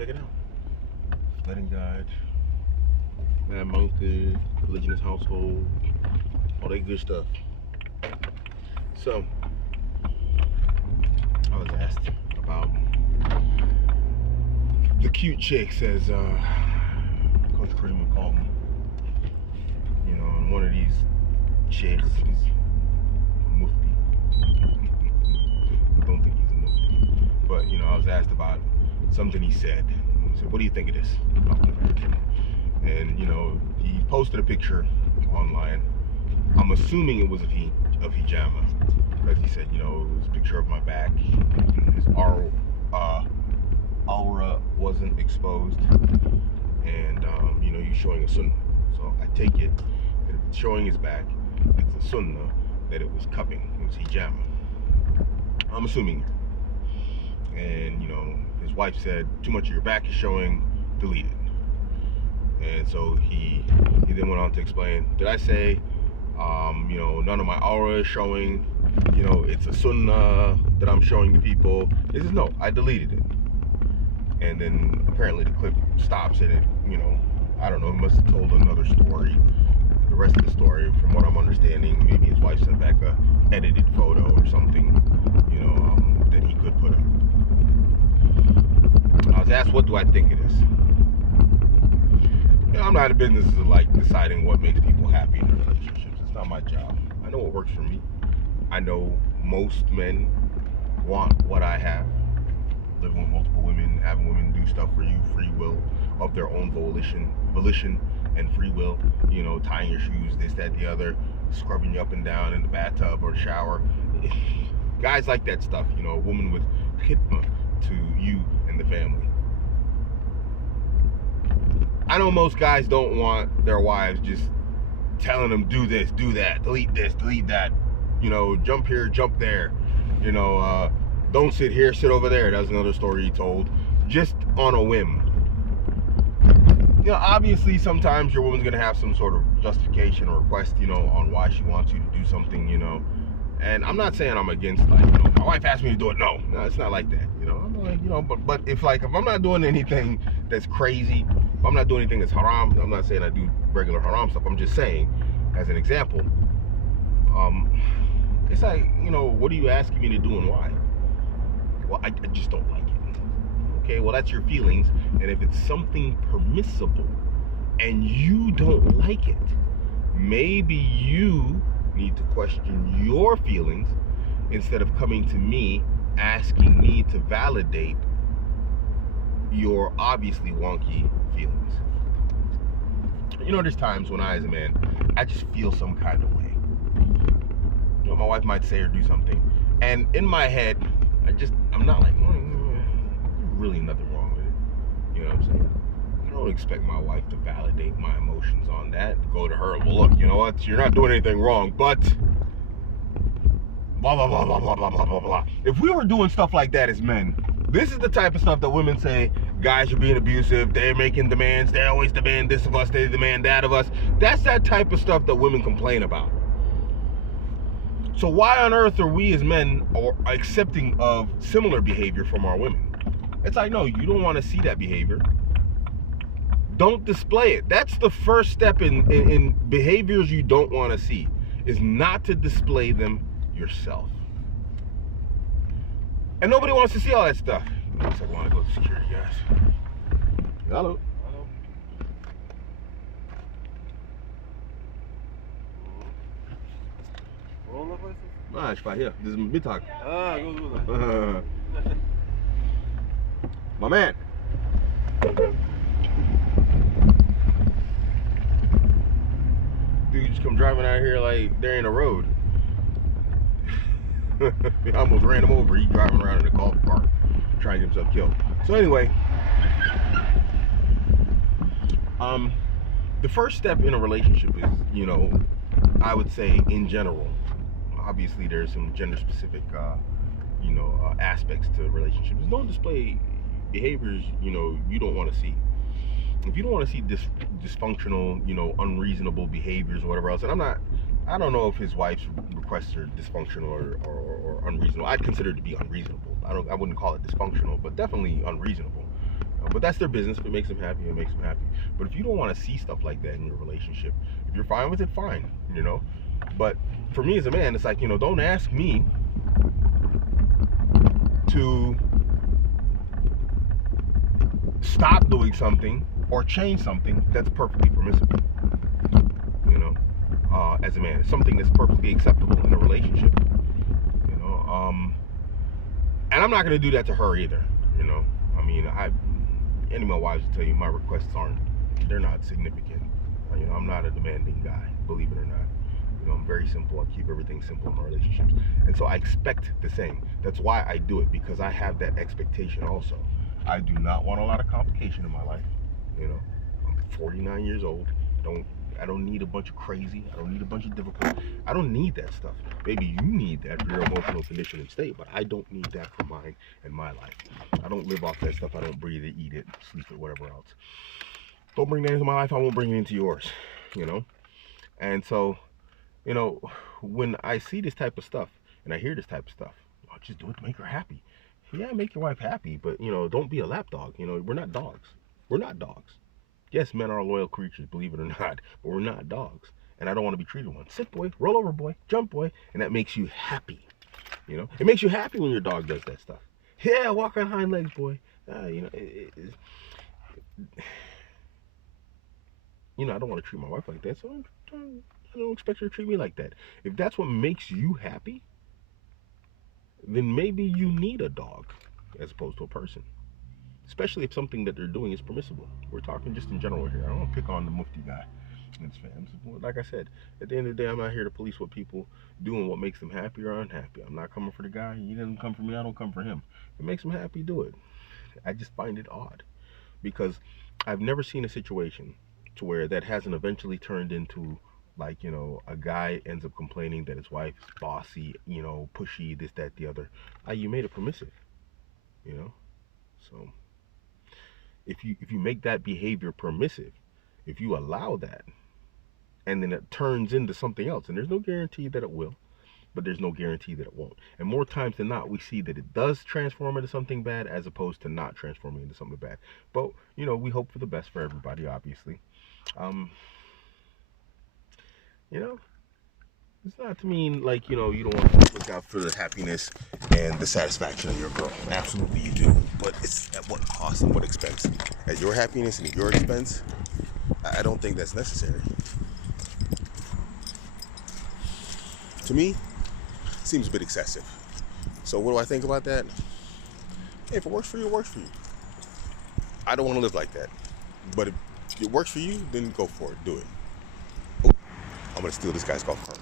check it out. Letting guide, mad monkey, religionist household, all that good stuff. So I was asked about the cute chicks, as Coach Kareem would call them. You know, and one of these chicks, he's a mufti. I don't think he's a mufti. But, you know, I was asked about something he said. He said, what do you think of this? Abuamerican. And, you know, he posted a picture online. I'm assuming it was of hijama. Because he said, you know, it was a picture of my back. His aura wasn't exposed. And, you know, you're showing a sunnah. So I take it that if it's showing his back, it's a sunnah that it was cupping. It was hijama. I'm assuming. And, you know, his wife said, too much of your back is showing, delete it. And so he then went on to explain, did I say, you know, none of my aura is showing, you know, it's a sunnah that I'm showing to people? He says, no, I deleted it. And then apparently the clip stops and it, you know, I don't know, must have told another story. The rest of the story, from what I'm understanding, maybe his wife sent back a edited photo or something, you know, that he could put up. I was asked, what do I think of this? You know, I'm not in the business of like deciding what makes people happy in their relationships. It's not my job. I know what works for me. I know most men want what I have. Living with multiple women, having women do stuff for you, free will, of their own volition and free will. You know, tying your shoes, this, that, the other, scrubbing you up and down in the bathtub or the shower. Guys like that stuff, you know, a woman with khidmah to you and the family. I know most guys don't want their wives just telling them, do this, do that, delete this, delete that, you know, jump here, jump there, you know, don't sit here, sit over there. That's another story he told, just on a whim. You know, obviously sometimes your woman's gonna have some sort of justification or request, you know, on why she wants you to do something, you know. And I'm not saying I'm against, like, you know, my wife asked me to do it. No, it's not like that, you know. I'm like, you know, but if I'm not doing anything that's crazy, if I'm not doing anything that's haram, I'm not saying I do regular haram stuff. I'm just saying, as an example, it's like, you know, what are you asking me to do and why? Well, I just don't like it. Okay, well, that's your feelings. And if it's something permissible and you don't like it, maybe you need to question your feelings instead of coming to me asking me to validate your obviously wonky feelings. You know, there's times when I, as a man, I just feel some kind of way. You know, my wife might say or do something, and in my head, I'm not like, really nothing wrong with it. You know what I'm saying? I don't expect my wife to validate my emotions on that. Go to her, well, look, you know what? You're not doing anything wrong, but blah, blah, blah, blah, blah, blah, blah, blah, blah. If we were doing stuff like that as men, this is the type of stuff that women say, guys are being abusive, they're making demands, they always demand this of us, they demand that of us. That's that type of stuff that women complain about. So why on earth are we as men accepting of similar behavior from our women? It's like, no, you don't want to see that behavior. Don't display it. That's the first step in behaviors you don't want to see, is not to display them yourself. And nobody wants to see all that stuff. Looks like I want to go to security, guys. Hello. Ah, ich war hier. Das ist Mittag. Ah, gut. My man. Dude just come driving out here like there ain't a road. I almost ran him over. He driving around in a golf cart, trying to get himself killed. So anyway, the first step in a relationship is, you know, I would say in general, obviously there's some gender-specific, you know, aspects to relationships. Don't display behaviors, you know, you don't want to see. If you don't want to see dysfunctional, you know, unreasonable behaviors or whatever else, and I don't know if his wife's requests are dysfunctional or unreasonable. I'd consider it to be unreasonable. I wouldn't call it dysfunctional, but definitely unreasonable. But that's their business. If it makes them happy, it makes them happy. But if you don't want to see stuff like that in your relationship, if you're fine with it, fine, But for me as a man, it's like, don't ask me to stop doing something or change something that's perfectly permissible, as a man. It's something that's perfectly acceptable in a relationship, and I'm not going to do that to her either, I mean, any of my wives will tell you my requests they're not significant. I'm not a demanding guy, believe it or not. I'm very simple. I keep everything simple in my relationships. And so I expect the same. That's why I do it, because I have that expectation also. I do not want a lot of complication in my life. I'm 49 years old. I don't need a bunch of crazy. I don't need a bunch of difficult. I don't need that stuff. Maybe you need that for your emotional condition and state, but I don't need that for mine and my life. I don't live off that stuff. I don't breathe it, eat it, sleep it, whatever else. Don't bring that into my life. I won't bring it into yours, And so, when I see this type of stuff and I hear this type of stuff, I'll just do it to make her happy. Yeah, make your wife happy, but, don't be a lapdog. We're not dogs. We're not dogs. Yes, men are loyal creatures, believe it or not, but we're not dogs. And I don't want to be treated one. Sit, boy. Roll over, boy. Jump, boy. And that makes you happy. It makes you happy when your dog does that stuff. Yeah, walk on hind legs, boy. I don't want to treat my wife like that, so I don't expect her to treat me like that. If that's what makes you happy, then maybe you need a dog as opposed to a person. Especially if something that they're doing is permissible. We're talking just in general here. I don't want to pick on the mufti guy and his fans. Like I said, at the end of the day, I'm not here to police what people do and what makes them happy or unhappy. I'm not coming for the guy. He doesn't come for me. I don't come for him. If it makes him happy, do it. I just find it odd because I've never seen a situation to where that hasn't eventually turned into, like, a guy ends up complaining that his wife is bossy, pushy, this, that, the other. You made it permissive, So if you make that behavior permissive, if you allow that, and then it turns into something else, and there's no guarantee that it will, but there's no guarantee that it won't. And more times than not, we see that it does transform into something bad as opposed to not transforming into something bad. But, we hope for the best for everybody, obviously. It's not to mean like, you don't want to look out for the happiness and the satisfaction of your girl. Absolutely you do. But it's at what cost and what expense? At your happiness and at your expense? I don't think that's necessary. To me, it seems a bit excessive. So what do I think about that? Hey, if it works for you, it works for you. I don't want to live like that. But if it works for you, then go for it. Do it. Oh, I'm going to steal this guy's golf cart.